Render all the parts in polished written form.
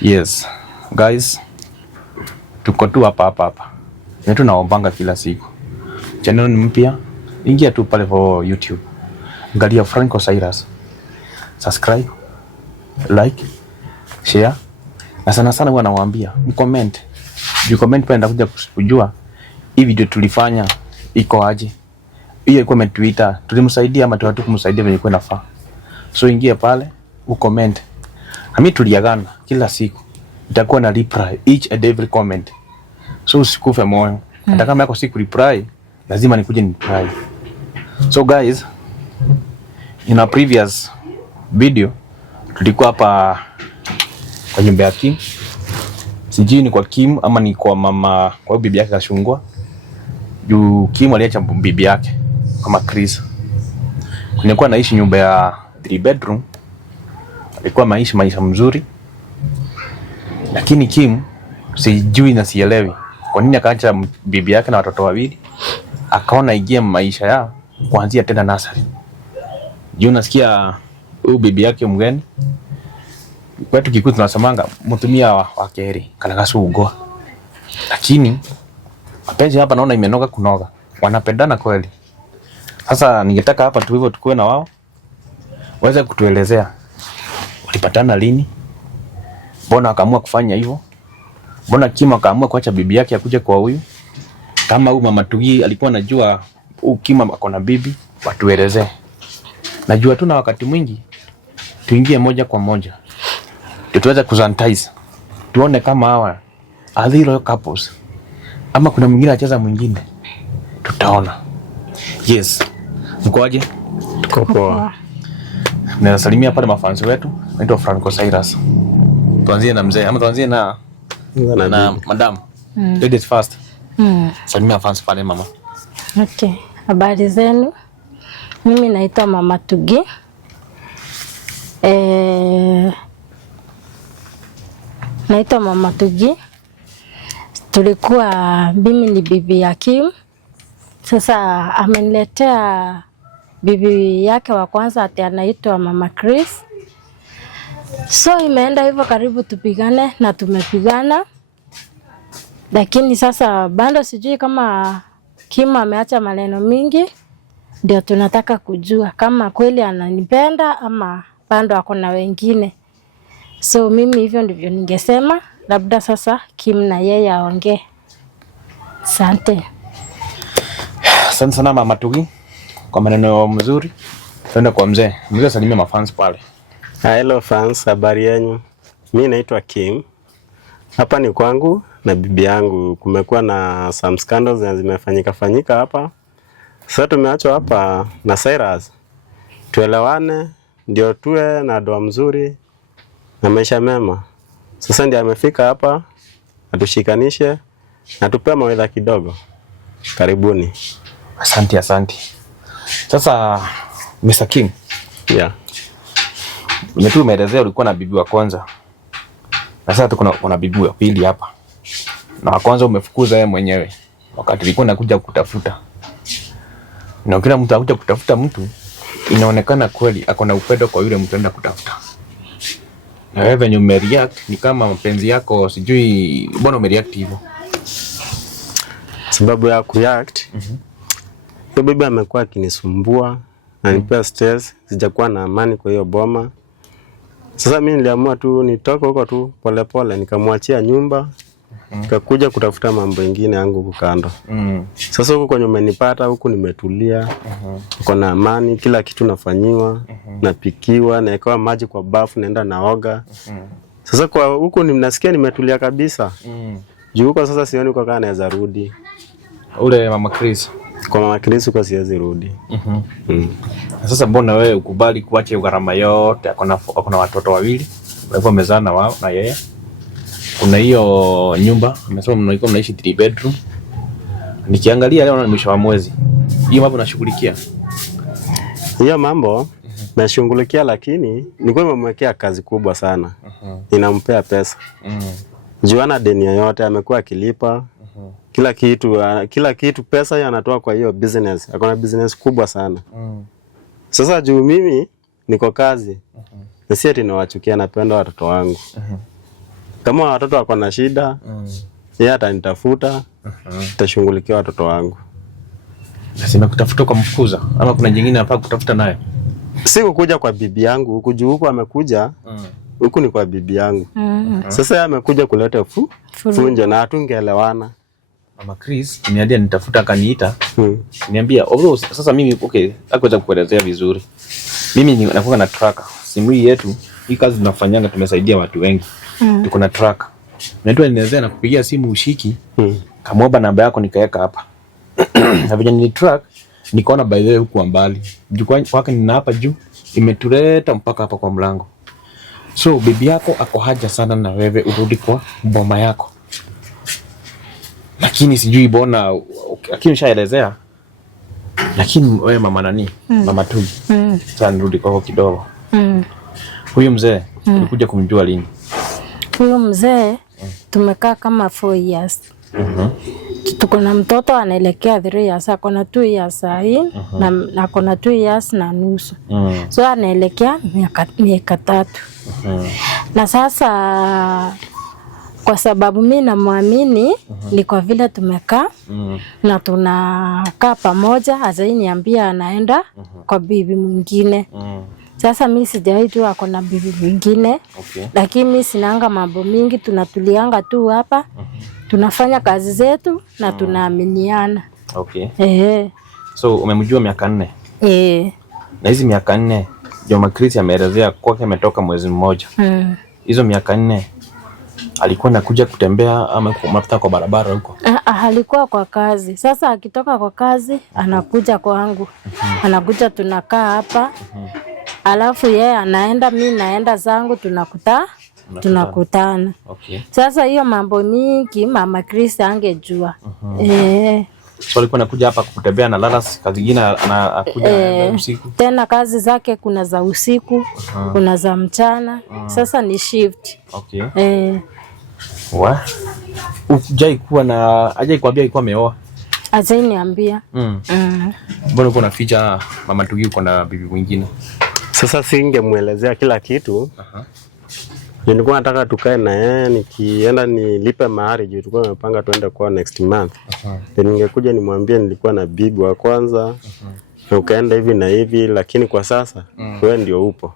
Yes, guys, tuko tu hapa. Na tunaombanga kila siku. Channel ni mpya, ingia tu pale kwa YouTube. Angalia Franco Cyrus. Subscribe, like, share. Na sana huwa nawaambia, mcomment. You comment pale ndakuja kujua hii video tulifanya iko aje. Hiyo comment Twitter, tulimsaidia ama tuwatu kumsaidia venye kwa nafaa. So ingia pale, ucomment. Nami tuliagana kila siku itakuwa na reply each and every comment. So usikufe moyo. Hata kama yako siku reply, lazima nikuje ni reply. So guys, in a previous video tulikuwa hapa kwa nyumba ya Kim. Sijui ni kwa Kim ama ni kwa mama, kwa bibi yake Kashungwa. Juu Kim aliacha bibi yake kama Chris. Kulikuwa naishi nyumba ya 3 bedroom. Alikuwa maisha mzuri. Lakini Kim sijui na sielewi kwa nini akaacha bibi yake na watoto wawili akaona ingie maisha ya kuanzia tena nursery. Juu nasikia huyu bibi yake mgeni kwetu Kikuyu tunasemanga mtumia wake heri kana kasugo. Lakini mapenzi hapa naona imenoga kunoga. Wanapendana kweli. Sasa ningetaka hapa tu hivyo tukue na wao waweze kutuelezea walipatana lini, mbona akaamua kufanya hivyo, mbona Kim akaamua kuacha bibi yake akuje kwa huyu, kama huyu mama Tugi alikuwa anajua Kim ako na bibi, watuelezee. Najua tu na wakati mwingi tuingie moja kwa moja tuweze kusanitize, tuone kama hawa are they real couples ama kuna mwingine acheza mwingine, tutaona. Yes, mkoaje? Tuko poa. Nasalimia pale mafansi wetu, naitwa Franco Cyrus. Tuanzie na mzee ama tuanzie na madam? Ladies first. Salimia fans pale mama. Okay. Habari zenu? Mimi naitwa Mama Tugi. Naitwa Mama Tugi. Tulikuwa mimi ni bibi ya Kim. Sasa ameniletea bibi yake wa kwanza ati anaitwa Mama Chris. So imeenda hivyo karibu tupigane na tumepigana. Lakini sasa bado sijui kama Kim ameacha maneno mingi. Ndio tunataka kujua kama kweli ananipenda ama bado ako na wengine. So mimi hivyo ndivyo ningesema, labda sasa Kim na yeye aongee. Asante. Asante sana Mama Tugi kwa maneno mzuri. Twende kwa mzee. Mzee salimia mafans pale. Hello fans, habari yenu? Mimi naitwa Kim. Hapa ni kwangu na bibi yangu. Kumekuwa na some scandals zimefanyika hapa. Sasa tumeachwa hapa na Cyrus. Tuelewane ndio tuwe na doa mzuri na maisha mema. Sasa ndio amefika hapa atushikanishe na tupe mawaidha kidogo. Karibuni. Asante. Sasa Mr. Kim. Yeah. Umetu umeelezea ulikuwa na bibi wa kwanza. Na sasa tuko na bibi wa pili hapa. Na wa kwanza umefukuza yeye mwenyewe wakati alikuwa anakuja kutafuta. Na kila mtu anakuja kutafuta mtu, inaonekana kweli ako na upendo kwa yule mtu anaenda kutafuta. Na wewe venye umereact ni kama mapenzi yako sijui mbona umereact hivyo. Sababu ya kureact. Hiyo bibi amekuwa akinisumbua, ananipea stress, sijakuwa na amani kwa hiyo boma. Sasa mimi niliamua tu nitoke huko tu polepole, nikamwachia nyumba, nikakuja kutafuta mambo mengine yangu huko kando. Sasa huko kwenye umenipata huku nimetulia, uko na amani, kila kitu nafanyiwa, napikiwa, naekewa maji kwa bafu, naenda naoga. Sasa kwa huku ninasikia nimetulia kabisa. Juu huko sasa sioni kwa kana naweza rudi. Ule Mama Chris. Kwa Mama Chris uko siwezi rudi. Sasa mbona wewe ukubali kuacha gharama yote? Akona watoto wawili. Walikuwa wamezana wao na yeye. Kuna hiyo nyumba, amesema mnaikuwa mnaishi 3 bedroom. Nikiangalia leo na mwisho wa mwezi. Hiyo mambo nashughulikia. Hiyo mambo nashughulikia, lakini nilikuwa nimemwekea kazi kubwa sana. Inampea pesa. Juana deni yote amekuwa akilipa. Kila kitu pesa yeye anatoa kwa hiyo business. Akona business kubwa sana. Sasa juu mimi niko kazi. Na si ati nawachukia, napenda watoto wangu. Kama watoto wako na shida, yeye atanitafuta, tutashughulikia watoto wangu. Nasema kutafuta kwa mfukuza ama kuna jingine hapa kutafuta naye? Si kukuja kwa bibi yangu, huku juu huku amekuja. Huku ni kwa bibi yangu. Sasa yeye amekuja kuleta funje na hatungeelewana. Mama Chris niambia nitafuta akaniita. Niambia although sasa mimi okay, hakuweza kuelezea vizuri. Mimi nakuwa na tracker. Simu hii yetu, hii kazi tunafanyanga tumesaidia watu wengi. Tuko na tracker. Naitwa nielezea na kupigia simu ushiki. Kamwomba namba yako nikaweka hapa. Na vile ni track nikaona by the way huko mbali. Jukwani kwake nina hapa juu imetuleta mpaka hapa kwa mlango. So bibi yako ako haja sana na wewe urudi kwa boma yako. Lakini sijui bona lakini ushaelezea. Lakini wewe mama nani? Mama tu. Sasa nirudi kwako kidogo. Huyu mzee ulikuja kumjua lini? Huyu mzee tumekaa kama 4 years. Tuko na mtoto anaelekea 3 years, ako na 2 years sahi na ako na 2 years na nusu. So anaelekea miaka 3. Na sasa kwa sababu mimi namwamini ni kwa vile tumekaa na tunakaa pamoja, azaniambia anaenda kwa bibi mwingine. Sasa mimi sijawahi tu ako na bibi mwingine. Lakini mimi sinanga mambo mingi, tunatulianga tu hapa. Tunafanya kazi zetu na tunaaminiana. So umemjua miaka 4? Na hizi miaka 4 Mama Chris ameelezea kwake ametoka mwezi mmoja. Hizo miaka 4 alikuwa anakuja kutembea ama mafuta kwa barabara huko? Alikuwa kwa kazi. Sasa akitoka kwa kazi anakuja kwangu. Anakuja tunakaa hapa. Alafu yeye anaenda, mimi naenda zangu, tunakutana. Sasa hiyo mambo mingi Mama Chris angejua. So alikuwa anakuja hapa kutembea na lala, kazi nyingine anakuja usiku. Tena kazi zake kuna za usiku, kuna za mchana. Sasa ni shift. Ujai kuwa na ajai kuambia alikuwa ameoa? Ajai niambia. Mbona uko naficha Mama Tugi uko na bibi mwingine? Sasa singemuelezea kila kitu. Nilikuwa nataka tukae na yeye, nikienda nilipe mahari juu tulikuwa tumepanga tuende kwa next month. Ningekuja nimwambie nilikuwa na bibi wa kwanza. Na ukaenda hivi na hivi, lakini kwa sasa wewe ndio upo.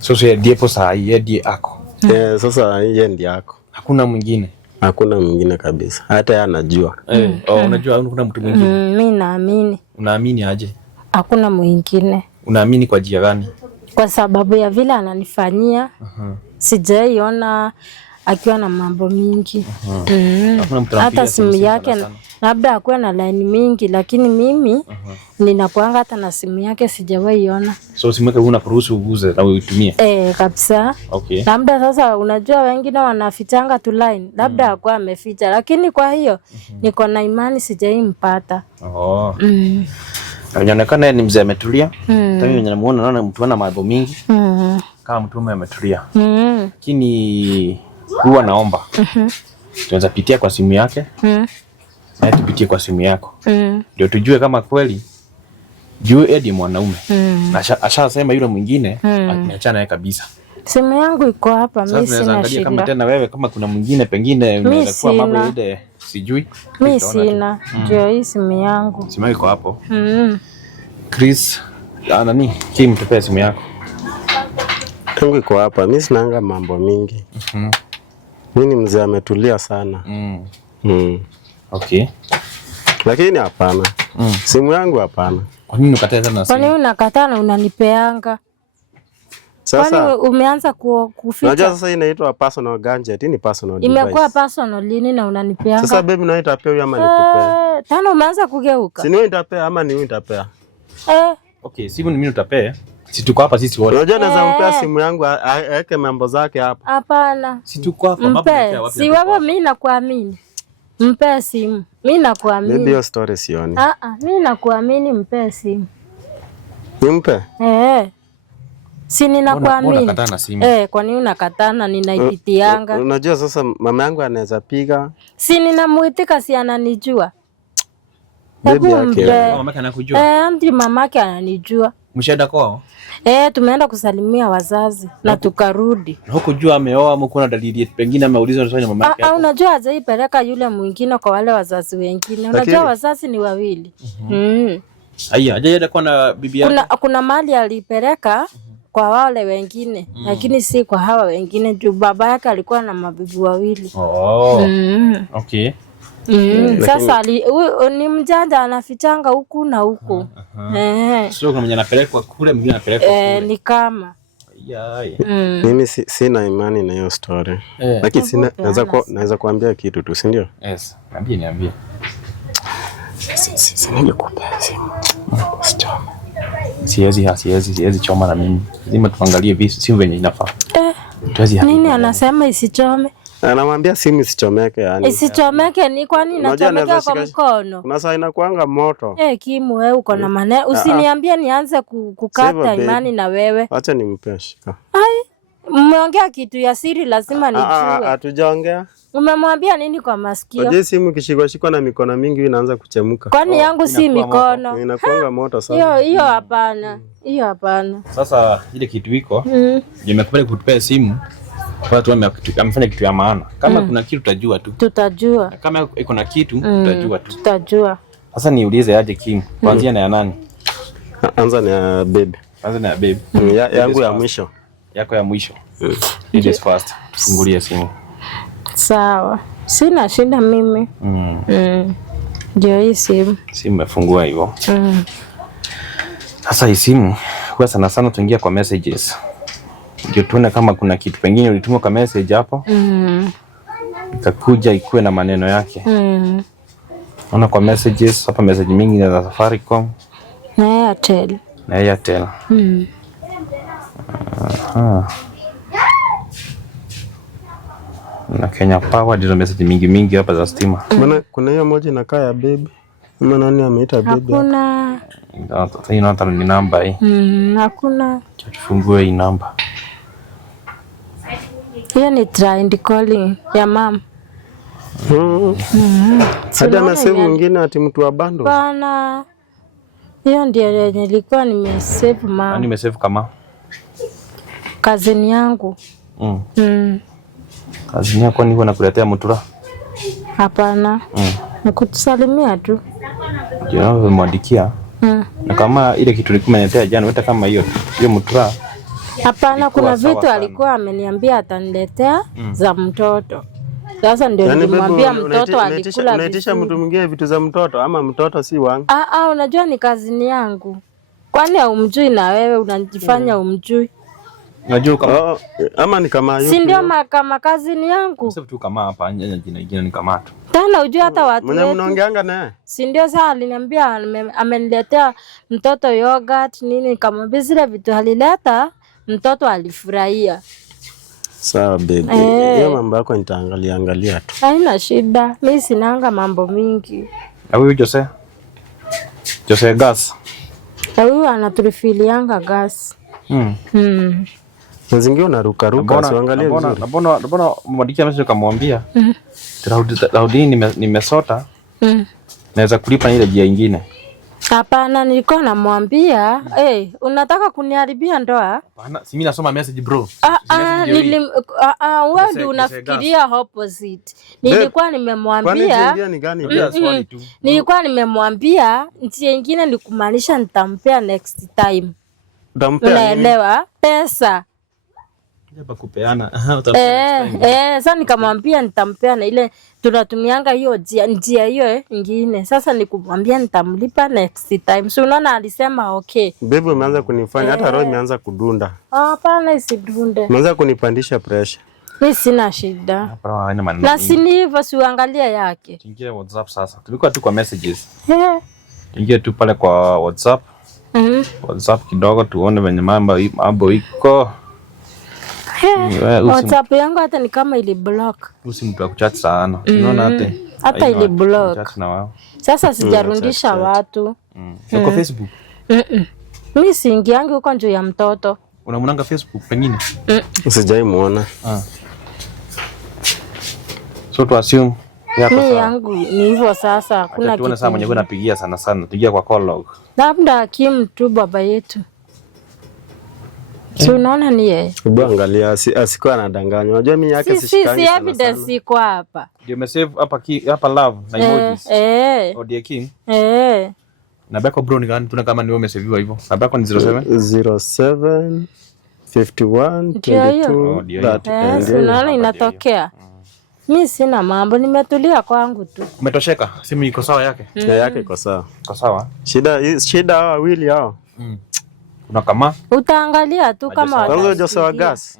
Sasa yeye saa hii yeye ako. Sasa yeye ndiye ako. Hakuna mwingine. Hakuna mwingine kabisa. Hata yeye anajua. Unajua kuna mtu mwingine? Mimi naamini. Unaamini aje? Hakuna mwingine. Unaamini kwa njia gani? Kwa sababu ya vile ananifanyia. Sijaiona akiwa na mambo mingi. Hata simu yake labda akuwa na line mingi, lakini mimi ninakuanga hata na simu yake sijawahi iona. So simu yake unakuruhusu uguze na uitumie? Kabisa. Labda sasa unajua wengine wanafichanga tu line, labda akuwa ameficha, lakini kwa hiyo niko na imani sijaimpata. Inaonekana ni mzee ametulia. Mimi namuona naona mtu ana mambo mingi. Kama mtu ametulia. Lakini huwa naomba. Tunaweza pitia kwa simu yake. Na tupitie kwa simu yako. Ndio tujue kama kweli juu Eddie mwanaume. Ashasema yule mwingine ameachana naye kabisa. Simu yangu iko hapa, mimi sina shida. Kama tena wewe kama kuna mwingine pengine unaweza kuwa mambo ile sijui. Mimi sina. Ndio hii simu yangu. Simu yako hapo. Chris, nani? Kim tupe simu yako. Tangu iko hapa, mimi sinanga mambo mingi. Mimi mzee ametulia sana. Lakini hapana. Simu yangu hapana. Kwa nini unakataa sana simu? Kwa nini unakataa na unanipeanga? Sasa kwani umeanza kuficha? Unajua sasa inaitwa personal gadget, ni personal device. Imekuwa personal lini na unanipeanga? Sasa baby na nitapea huyu ama nikupea? Tena umeanza kugeuka. Si ni wewe nitapea ama ni wewe nitapea? Simu ni mimi nitapea. Si tuko hapa sisi wote. Unajua naweza mpea simu yangu aweke mambo zake hapa. Hapana. Si tuko hapa mambo yake wapi? Si wewe, mimi nakuamini. Mpe simu. Mimi nakuamini. Baby hiyo story sioni. Mimi nakuamini, mpe simu. Nimpe? Si ninakuamini. Kwa nini unakataa na ninaipitianga? Unajua sasa mama yangu anaweza piga. Si ninamuitika, si ananijua. Baby yake. Mama yake anakujua? Ndi mamake ananijua. Mshaenda kwao? Tumeenda kusalimia wazazi na tukarudi. Na huko jua ameoa ama kuna dalili pengine ameulizwa na mama yake? Unajua hajaipeleka yule mwingine kwa wale wazazi wengine. Unajua wazazi ni wawili. Haya, hajaenda kwa na bibi yake. Kuna mali alipeleka kwa wale wengine lakini si kwa hawa wengine juu baba yake alikuwa na mabibi wawili. Okay. Sasa ni mjanja anafichanga huku na huku. Sio kama mwenye anapelekwa kule mwingine anapelekwa kule. Ni kama. Mimi sina imani na hiyo story. Lakini naweza kuambia kitu tu, si ndio? Yes. Niambie. Ningekupa simu. Siwezi choma na mimi. Lazima tuangalie vipi si venye inafaa. Nini anasema isichome? Anamwambia simu isichomeke yani. Isichomeke ni kwani inachomeka kwa mkono? Kuna saa inakuanga moto. Kimu wewe uko na maneno. Usiniambie nianze kukata imani na wewe. Acha nimpe shika. Mmeongea kitu ya siri lazima nijue. Hatujaongea. Umemwambia nini kwa masikio? Unajua simu kishikwa na mikono mingi inaanza kuchemuka. Kwani yangu si mikono? Inakuanga moto sana. Hiyo hapana. Sasa ile kitu iko, nimekubali kutupea simu. Watu amefanya kitu ya maana. Kama kuna kitu tutajua tu. Tutajua. Kama iko na kitu tutajua tu. Tutajua. Sasa niulize aje Kim, kuanzia na ya nani? Anza na ya babe. Yangu ya mwisho. Yako ya mwisho. Ladies first. Fungulie simu. Sawa. Sina shida mimi. Ndio hii simu. Simu imefungua hivyo. Sasa hii simu kwa sana tuingia kwa messages. Ndio tuone kama kuna kitu pengine ulituma kwa message hapo. Itakuja ikuwe na maneno yake. Ona kwa messages hapa, message mingi za Safaricom na Airtel. Na Kenya Power ndio message mingi hapa za stima. Kuna hiyo moja inakaa ya baby. Mama nani ameita baby? Hakuna. Hii ndio ni namba hii. Hakuna. Tufungue hii namba. Hiyo ni trying calling ya mama. Hata na save mwingine ati mtu wa bando. Bana. Hiyo ndio nilikuwa nimesave mama. Nimesave kama kazini yangu. Kazini yako ni nakuletea mutura? Hapana. Nikutusalimia tu. Ndio nimemwandikia. Na kama ile kitu nilikuwa jana hata kama hiyo mutura. Hapana, kuna vitu alikuwa ameniambia ataniletea za mtoto. Sasa ndio nilimwambia mtoto alikula. Unaitisha mtu mwingine vitu za mtoto ama mtoto si wangu? Unajua ni kazini yangu. Kwani haumjui na wewe unajifanya umjui? Unajua kama ama ni kama yupi? Si ndio kama kazini yangu. Sasa tu kama hapa jina jingine ni kama tu. Tena ujue hata watu wetu. Mwenye mnaongeanga naye? Si ndio sasa aliniambia ameniletea mtoto yogurt nini, nikamwambia zile vitu alileta mtoto alifurahia. Sawa baby. Hiyo mambo yako nitaangalia tu. Haina shida. Mimi sinanga mambo mingi. Na huyu Jose gas. Huyu anatulifilianga gas. Mzingi unaruka usiangalie vizuri. Mbona mwandikia message kamwambia? Raudi nimesota. Naweza kulipa ile njia nyingine. Hapana, nilikuwa namwambia, unataka kuniharibia ndoa? Hapana, si mimi nasoma message bro. Wewe ndio unafikiria opposite. Nilikuwa nimemwambia. Nilikuwa nimemwambia njia nyingine ni kumaanisha nitampea next time. Unaelewa? Pesa. Hapa kupeana. Sasa nikamwambia nitampea na ile tunatumianga hiyo njia hiyo nyingine. Sasa nikumwambia nitamlipa next time. So unaona alisema okay. Baby umeanza kunifanya hata roho imeanza kudunda. Hapana isidunde. Umeanza kunipandisha pressure. Mimi sina shida. Na sini hivyo si uangalia yake. Tuingie WhatsApp sasa. Tulikuwa tu kwa messages. Tuingie tu pale kwa WhatsApp. WhatsApp kidogo tuone venye mambo iko. WhatsApp yangu hata ni kama ili block. Usi mtu akuchat sana. Unaona hata ili block. Sasa sijarundisha watu. Uko Facebook? Mimi siingiangi huko njoo ya mtoto. Unamunanga Facebook pengine? Usijai muona. So to assume mimi yangu ni hivyo sasa. Kuna kitu. Tuone sana mwenyewe napigia sana. Tuingia kwa call log. Labda Kim tu baba yetu. Si unaona ni yeye. Hebu angalia asikuwa anadanganya. Unajua mimi yake sishikangi. Si evidence iko hapa. Ndio umesave hapa love na emojis. Odia King. Na bako bro ni gani? Tuna kama ni wewe umesaviwa hivyo. Na bako ni 07 51 22. Unaona inatokea. Mimi sina mambo, nimetulia kwangu tu. Umetosheka? Simu iko sawa yake? Yake iko sawa. Iko sawa. Shida wawili hao. Kuna kama utaangalia tu kama kwanza Jose wa gas.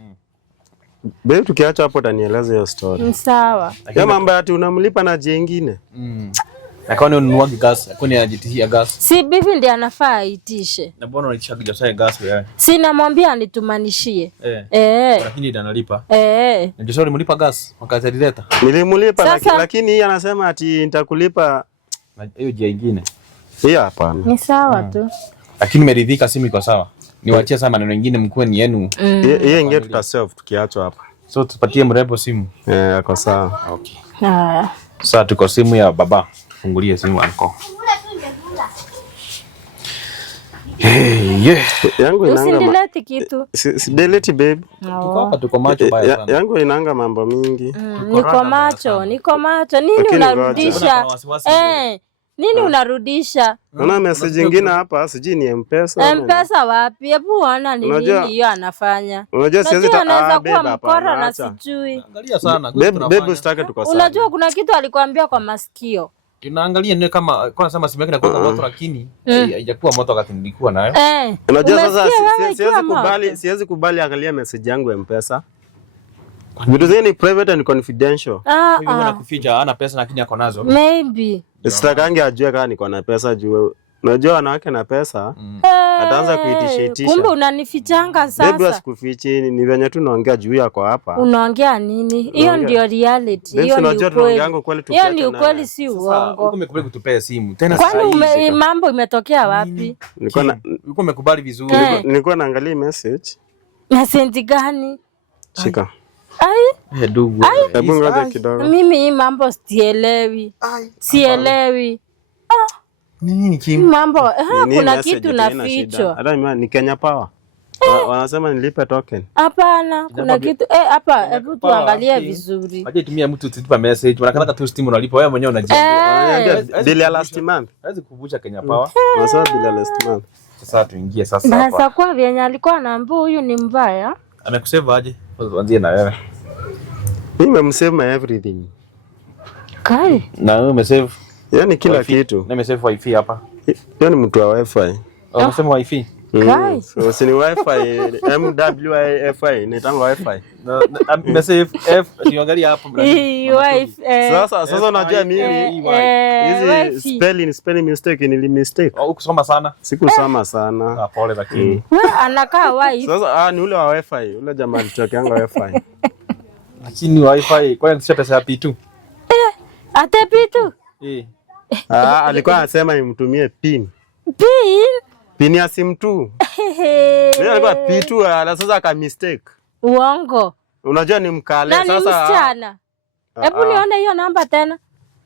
Bebe tukiacha hapo utanieleza hiyo story. Sawa. Kama mambo ati unamlipa na jingine. Na kwa nini ununua gas? Kwa nini anajitishia gas? Si bibi ndiye anafaa aitishe. Na mbona unaitisha Jose gas wewe? Si namwambia anitumanishie. Lakini ndiye analipa. Na Jose ulimlipa gas wakati alileta? Nilimlipa lakini yeye anasema ati nitakulipa na hiyo jia nyingine. Hiyo hapana. Ni sawa tu. Lakini meridhika, simu iko sawa. Niwaachie sana maneno mengine mkue ni yenu. Yeye ingia tutasave tukiacho hapa. So tupatie mrembo simu. Ako sawa. Okay. Sasa tuko simu ya baba. Tufungulie simu anko. Yangu inanga. Usindelete kitu. Si delete babe. Tuko hapa tuko macho baya sana. Yangu inanga mambo mingi. Niko macho. Nini unarudisha? Nini unarudisha? Unaona message nyingine hapa, sijui ni M-Pesa. M-Pesa wapi? Hebu ona ni nini hiyo anafanya. Unajua siwezi anaweza kuwa mkora na sijui. Angalia sana. Babe usitake tukosane. Unajua kuna kitu alikwambia kwa masikio. Tunaangalia ni kama kwa nasema simu yake inakuwa moto lakini haijakuwa moto wakati nilikuwa nayo. Unajua sasa siwezi kubali angalia message yangu M-Pesa. Vitu zingine ni private and confidential. Hivyo unakuficha ana pesa lakini ako nazo. Maybe. Sitakangi ajue kama niko na pesa juu. Unajua wanawake na pesa ataanza kuitisha. Kumbe unanifichanga sasa. Baby asikufichi ni venye tu naongea juu yako hapa. Unaongea nini? Hiyo ndio reality. Hiyo ni ukweli. Hiyo ni ukweli si uongo. Uko umekubali kutupea simu. Tena kwani mambo imetokea wapi? Uko umekubali vizuri. Nilikuwa naangalia message. Message gani? Shika. Ndugu. Hebu ngoja kidogo. Mimi hii mambo sielewi. Sielewi. Nini Kim? Mambo kuna kitu nafichwa. Hata mimi ni Kenya Power. Wanasema nilipe token. Hapana, kuna kitu hapa, hebu tuangalie vizuri. Aje tumia mtu tutupa message. Unakataka tu steam unalipa wewe mwenyewe unajiambia. Bill ya last month. Hawezi kuvuja Kenya Power. Wanasema bill ya last month. Sasa tuingie sasa hapa. Sasa kwa vyenye alikuwa anaambia huyu ni mbaya. Amekusave aje? Tuanzie na wewe. Mimi nimemsave everything. Kai. Na wewe umesave? Yaani kila kitu. Na nimesave wifi hapa. Yaani mtu wa wifi. Umesema wifi? Kai. So ni wifi MWIFI ni tango wifi. Nimesave F niangalia hapo mradi. Wifi. Sasa unajua mimi hizi spelling mistake ni mistake. Ukusoma sana? Sikusoma sana. Pole lakini. Wewe anakaa wifi. Sasa ni ule wa wifi, ule jamaa alichokianga wifi. Lakini wifi kwa nini pesa ya P2? Ate P2? Alikuwa anasema nimtumie pin. Pin ya simu tu. Ndio alikuwa P2 sasa aka mistake. Uongo. Unajua ni mkale sasa. Na ni msichana. Hebu nione hiyo namba tena.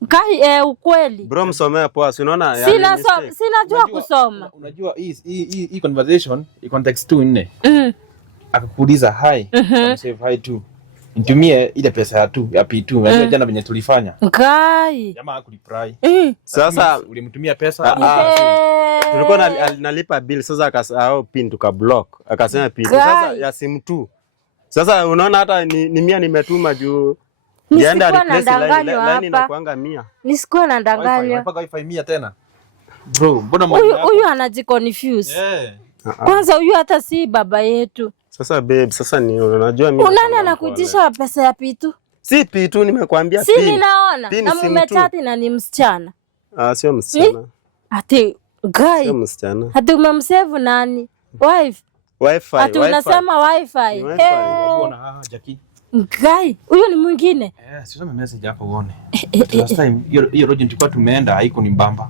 Kai ukweli. Bro msomea poa, si unaona sinajua kusoma. Unajua hii conversation i context 4. Akakuuliza hi, save hi too. Nitumie ile pesa ya P2. Unajua jana venye tulifanya. Kai. Jamaa hakuliprai. Sasa ulimtumia pesa. Tulikuwa nalipa bill sasa akasahau pin tukablock. Akasema pin sasa ya simu tu. Sasa unaona hata ni mia nimetuma juu nienda replace line inakuanga 100. Nisikuwa na ndanganya. Mpaka wifi 100 tena. Bro, mbona huyu anajiconfuse. Kwanza huyu hata si baba yetu. Sasa babe, sasa ni unajua mimi. Unani anakuitisha pesa ya P2? Si P2 nimekuambia pin. Si ninaona. Na mumechati na ni msichana. Sio msichana. Ati guy. Sio msichana. Ati umemsave nani? Wifi. Wifi. Ati unasema wifi. Unaona Jackie. Guy, huyo ni mwingine. Sio message hapo uone. Last time hiyo road tulikuwa tumeenda haiko ni mbamba.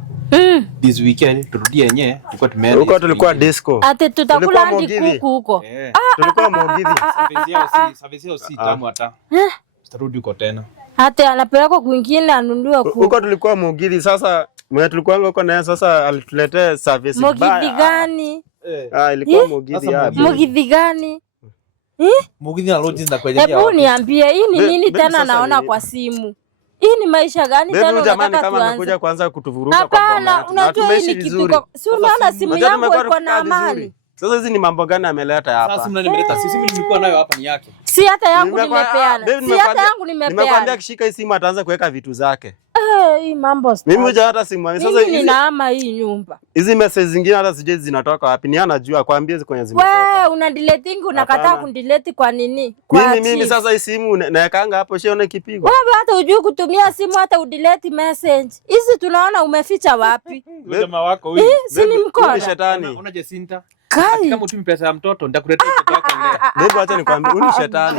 This weekend turudie yenyewe tulikuwa tumeenda. Huko tulikuwa disco. Ati tutakula hadi kuku huko. Tulikuwa Mogithi. Service yao si tamu hata. Tutarudi huko tena. Hata anapelekwa kwingine anunue kuku. Huko tulikuwa Mogithi sasa mwenye tulikuwa huko naye sasa alituletea service mbaya. Mogithi gani? Ilikuwa Mugithi hapo. Mugithi gani? Mugithi na lodges na kuelekea. Hebu niambie hii ni nini tena naona kwa simu? Hii ni maisha gani tena unataka kama amekuja kwanza kutuvuruga kwa boma. Hapana, unajua hii ni kitu. Si unaona simu yangu iko na amani. Sasa hizi ni mambo gani ameleta hapa? Sasa simu nimeleta, si simu nilikuwa nayo hapa ni yake. Si hata yangu nimepeana. Si hata yangu nimepeana. Nimekwambia kishika hii simu ataanza kuweka vitu zake. Hii mambo. Mimi huja hata simu. Sasa hizi ninaama hii nyumba. Hizi message zingine hata sijui zinatoka wapi. Ni anajua kwambie ziko kwenye zimetoka. Wewe una delete unakataa kundelete kwa nini? Mimi sasa hii simu naekanga hapo shione kipigo. Wewe hata hujui kutumia simu hata udelete message. Hizi tunaona umeficha wapi? Jamaa wako huyu. Si ni mkono. Ni shetani. Una Jacinta. Kai. Kama utumi pesa ya mtoto nitakuletea mtoto wako leo. Baby acha nikwambie huyu ni shetani.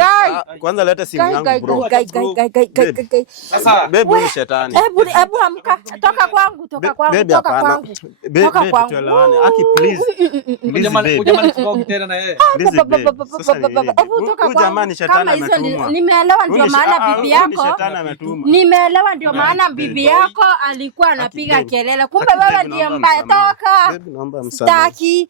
Kwanza leta simu yangu bro. Sasa baby huyu ni shetani. Hebu amka. Toka kwangu, toka kwangu, toka kwangu. Toka kwangu. Tuelewane. Aki please. Jamani kibao tena na yeye. Hebu toka kwangu. Jamani shetani ametuma. Nimeelewa ndio maana bibi yako. Shetani ametuma. Nimeelewa ndio maana bibi yako alikuwa anapiga kelele. Kumbe wewe ndiye mbaya. Toka. Baby naomba msamaha. Staki,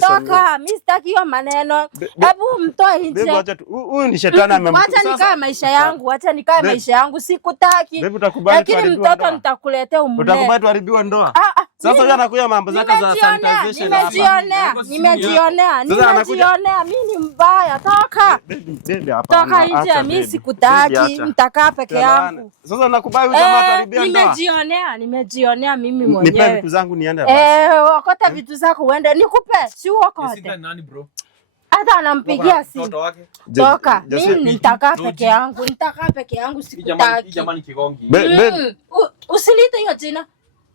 toka. Mimi sitaki hiyo maneno. Hebu mtoe nje. Huyu ni shetani amemtoa. Acha nikae maisha yangu, acha nikae maisha yangu, sikutaki. Lakini mtoto nitakuletea umlee. Utakubali tuharibiwe ndoa? Sasa huyu anakuja mambo zake za sanitization hapa. Nimejionea. Mimi ni mbaya, toka. Toka nje, mimi sikutaki. Nitakaa peke yangu. Sasa nakubali huyu jamaa tuharibia ndoa. Nimejionea mimi mwenyewe. Nipe vitu zangu niende basi. Wakota vitu zako uende. Nikupe, si uokote. Sita nani bro? Hata anampigia simu. Toka. Mimi nitakaa peke yangu. Nitakaa peke yangu sikutaki. Jamani kigongi. Usilite hiyo jina.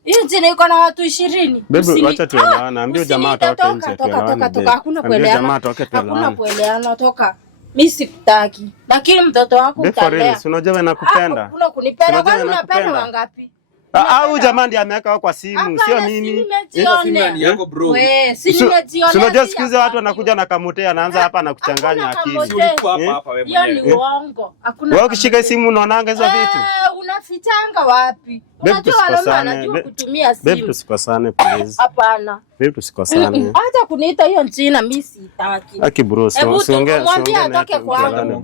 Hiyo jina iko na watu 20. Baby acha tuelewane. Ambia jamaa atoke nje tuelewane. Toka. Hakuna kuelewana. Hakuna kuelewana. Toka. Mimi sikutaki. Lakini mtoto wako utalea. Unajua wewe nakupenda. Hakuna kunipenda. Kwani unapenda wangapi? Au jamaa ndiye ameweka kwa simu, sio mimi. Simu yako bro. Wewe, si nimejiona. Unajua siku hizi watu wanakuja na kamotea anaanza hapa na kuchanganya akili. Hiyo ni uongo. Hakuna. Wewe ukishika simu unaonanga hizo vitu. Unafichanga wapi? Unajua wanaume wanajua kutumia simu. Babe tusikosane please. Hapana. Babe tusikosane. Hata kuniita hiyo jina mimi sitaki. Aki bro, siongea. Mwambie atoke kwangu.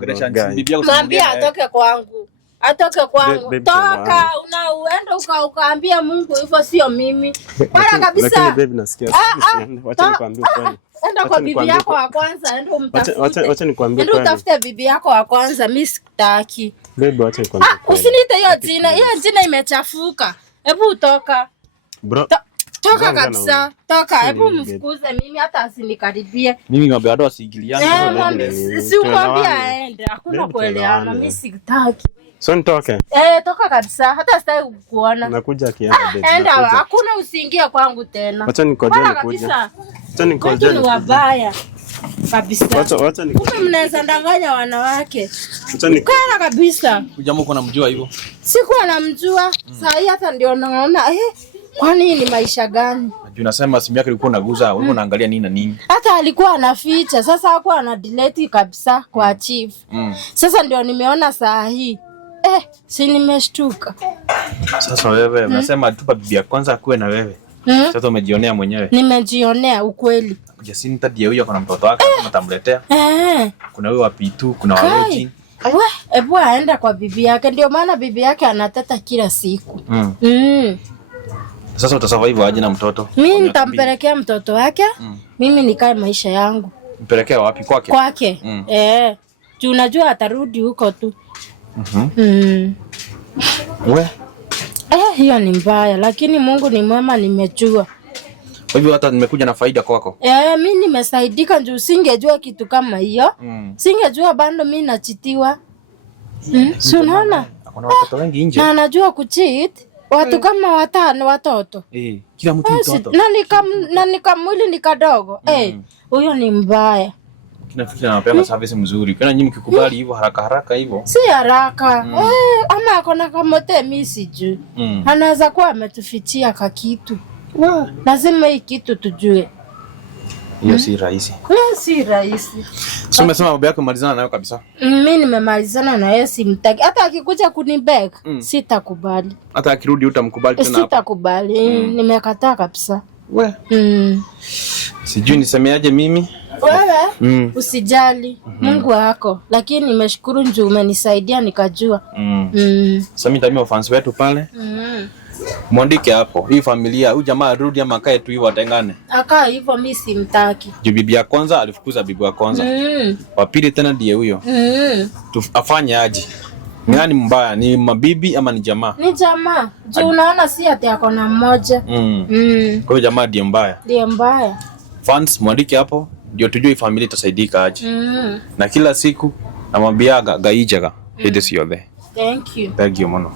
Mwambie atoke kwangu. Atoke kwangu. Toka, unaenda ukaambia Mungu hivyo sio mimi. Bora kabisa. Lakini baby nasikia. Wacha nikwambie kweli. Enda kwa bibi yako wa kwanza, enda umtafute. Wacha nikwambie kweli. Enda utafute bibi yako wa kwanza, mimi sitaki. Baby wacha nikwambie kweli. Usiniite hiyo jina. Hiyo jina imechafuka. Hebu toka. Bro. Toka kabisa. Toka. Hebu mfukuze mimi hata asinikaribie. Mimi ngombe watu wasigiliane. Si umwambie aende. Hakuna kuelewana. Mimi sitaki. So nitoke? Toka kabisa. Hata sitaki kukuona. Nakuja kienda baby. Enda, hakuna usiingie kwangu tena. Wacha nikoje nikuja. Wacha nikoje. Ni wabaya kabisa. Wacha nikoje. Kumbe mnaweza danganya wanawake. Wacha nikoje kabisa. Jamaa uko namjua hivyo? Sikuwa namjua. Sasa hii hata ndio naona kwani ni maisha gani? Najua nasema simu yake ilikuwa inaguza, wewe unaangalia nini na nini? Hata alikuwa anaficha. Sasa hakuwa ana delete kabisa kwa chief. Sasa ndio nimeona saa hii. Si nimeshtuka. Sasa wewe unasema tupa bibi ya kwanza akuwe na wewe. Sasa umejionea mwenyewe. Nimejionea ukweli. Jacinta ndiye huyo kuna mtoto wake mtamletea. Kuna huyo wa P2, kuna wa Roji. Hebu aenda kwa bibi yake, ndio maana bibi yake anateta kila siku. Sasa utasurvive aje na mtoto? Mimi nitampelekea mtoto wake. Mimi nikae maisha yangu. Mpelekea wapi? Kwake? Kwake. Tu unajua atarudi huko tu. Hiyo ni mbaya, lakini Mungu ni mwema, nimejua. Kwa hivyo hata nimekuja na faida kwako. Mimi nimesaidika juu singejua kitu kama hiyo. Singejua bado mimi nachitiwa. Si unaona? Kuna watoto wengi nje. Na anajua kucheat. Watu kama watano watoto. Kila mtu mtoto. Na nikamwili ni kadogo. Huyo ni mbaya. Nafikiri anapeana service mzuri. Kana nyinyi mkikubali hivyo haraka hivyo. Si haraka. Ama akona kamote mimi sijui. Anaweza kuwa ametufichia kakitu. Lazima hii kitu tujue. Hiyo si rahisi. Si rahisi. So umesema baba yako malizana nayo kabisa? Mimi nimemalizana na yeye, simtaki. Hata akikuja kunibeg, sitakubali. Hata akirudi utamkubali tena hapo? Sitakubali. Nimekataa kabisa. We. Sijui nisemeaje mimi. Wewe usijali. Mungu wako. Lakini nimeshukuru njoo umenisaidia nikajua. Sasa mimi ndio fans wetu pale. Mwandike hapo. Hii familia, huyu jamaa arudi ama akae tu hivyo atengane. Akaa hivyo mimi simtaki. Juu bibi ya kwanza alifukuza bibi wa kwanza. Wa pili tena ndiye huyo. Afanye aje? Ni nani mbaya? Ni mabibi ama ni jamaa? Ni jamaa. Juu unaona si ati yako na mmoja. Kwa hiyo jamaa ndiye mbaya. Ndiye mbaya. Fans mwandike hapo ndio tujue familia itasaidika aje. Na kila siku namwambiaga gaijaga. Hede sio the. Thank you. Thank you mano.